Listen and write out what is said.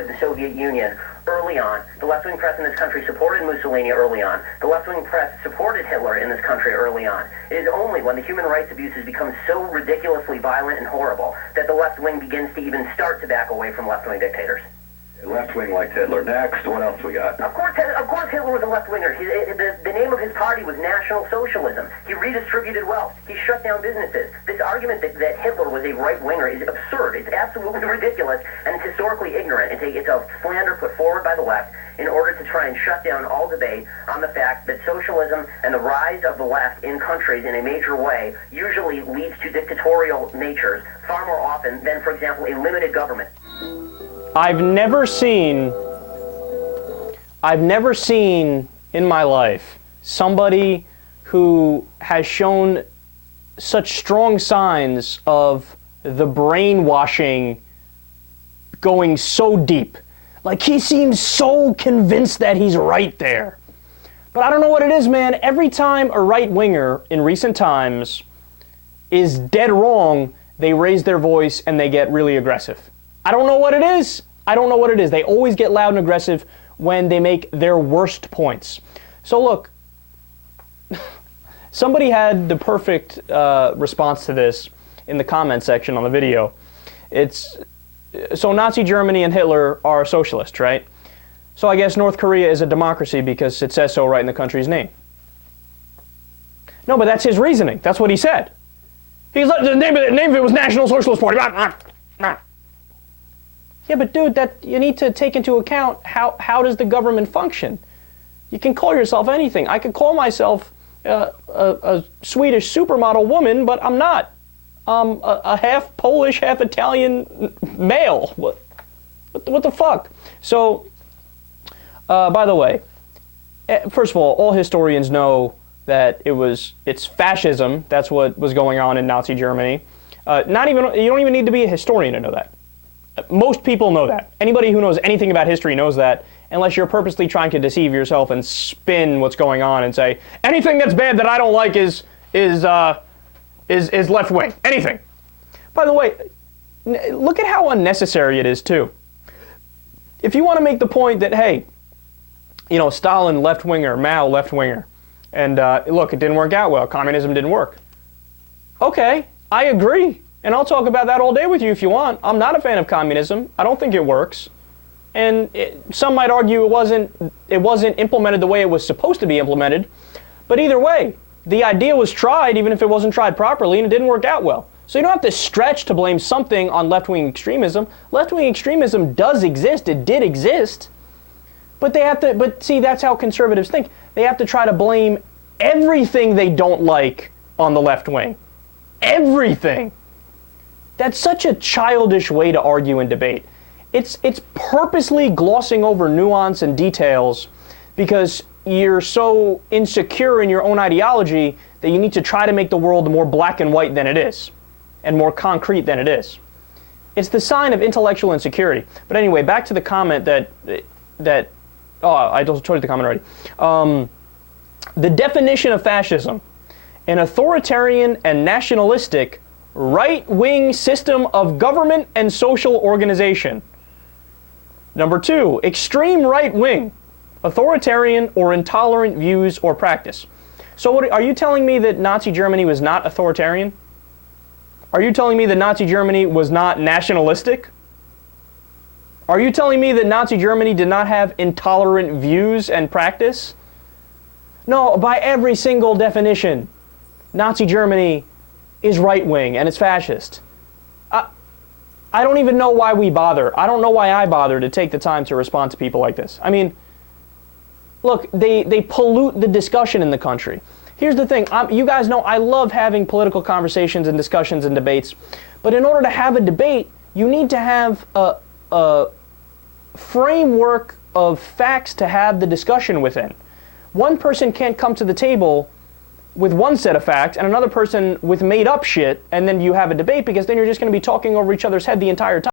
supported the Soviet Union early on. The left-wing press in this country supported Mussolini early on. The left-wing press supported Hitler in this country early on. It is only when the human rights abuses become so ridiculously violent and horrible that the left wing begins to even start to back away from left-wing dictators. Left wing like Hitler. Next, what else we got? Of course Hitler was a left-winger. The name of his party was National Socialism. He redistributed wealth. He shut down businesses. This argument that Hitler was a right-winger is absurd. It's absolutely ridiculous, and it's historically ignorant. It's a slander put forward by the left in order to try and shut down all debate on the fact that socialism and the rise of the left in countries in a major way usually leads to dictatorial natures far more often than, for example, a limited government. I've never seen in my life somebody who has shown such strong signs of the brainwashing going so deep. Like, he seems so convinced that he's right there. But I don't know what it is, man. Every time a right-winger in recent times is dead wrong, they raise their voice and they get really aggressive. I don't know what it is. I don't know what it is. They always get loud and aggressive when they make their worst points. So look, somebody had the perfect response to this in the comment section on the video. So Nazi Germany and Hitler are socialists, right? So I guess North Korea is a democracy because it says so right in the country's name. No, but that's his reasoning. That's what he said. He's like, the name of it was National Socialist Party. Yeah, but dude, that you need to take into account how does the government function? You can call yourself anything. I could call myself a Swedish supermodel woman, but I'm not. A half Polish, half Italian male. What the fuck? So, by the way, first of all historians know that it's fascism. That's what was going on in Nazi Germany. You don't even need to be a historian to know that. Most people know that. Anybody who knows anything about history knows that, unless you're purposely trying to deceive yourself and spin what's going on and say anything that's bad that I don't like is left wing. Anything. By the way, look at how unnecessary it is too. If you want to make the point that, hey, Stalin left winger, Mao left winger, and look, it didn't work out well. Communism didn't work. Okay, I agree. And I'll talk about that all day with you if you want. I'm not a fan of communism. I don't think it works. And some might argue it wasn't implemented the way it was supposed to be implemented. But either way, the idea was tried, even if it wasn't tried properly, and it didn't work out well. So you don't have to stretch to blame something on left-wing extremism. Left-wing extremism does exist. It did exist. But see, that's how conservatives think. They have to try to blame everything they don't like on the left wing. Everything. That's such a childish way to argue and debate. It's purposely glossing over nuance and details because you're so insecure in your own ideology that you need to try to make the world more black and white than it is and more concrete than it is. It's the sign of intellectual insecurity. But anyway, back to the comment that I just told you the comment already. The definition of fascism: an authoritarian and nationalistic right-wing system of government and social organization. Number 2, extreme right-wing, authoritarian or intolerant views or practice. So are you telling me that Nazi Germany was not authoritarian? Are you telling me that Nazi Germany was not nationalistic? Are you telling me that Nazi Germany did not have intolerant views and practice? No, by every single definition, Nazi Germany is right-wing and it's fascist. I don't even know why we bother. I don't know why I bother to take the time to respond to people like this. I mean, look, they pollute the discussion in the country. Here's the thing. You guys know I love having political conversations and discussions and debates. But in order to have a debate, you need to have a framework of facts to have the discussion within. One person can't come to the table with one set of facts and another person with made up shit, and then you have a debate, because then you're just going to be talking over each other's head the entire time.